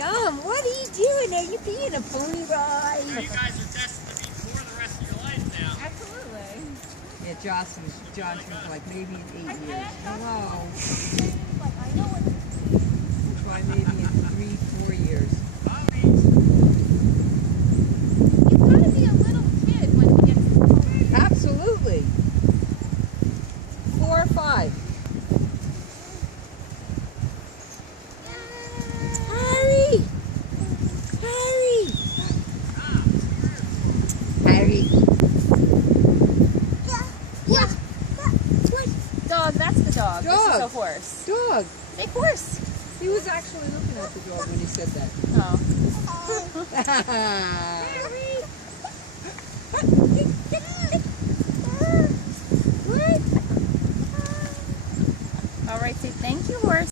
Dom, what are you doing? Are you being a pony ride? So you guys are destined to be poor the rest of your life now. Absolutely. Yeah, John's like maybe in 8 years. Hello. Like, I know what. Try maybe in 3-4 years. Bobby, You've got to be a little kid when you get to the pony. Absolutely. 4 or 5. Harry! Harry! Harry! Yeah. What? Dog, that's the dog. This is a Dog. horse. Dog. Big horse. He was actually looking at the dog when he said that. Oh. All right, say thank you, horse.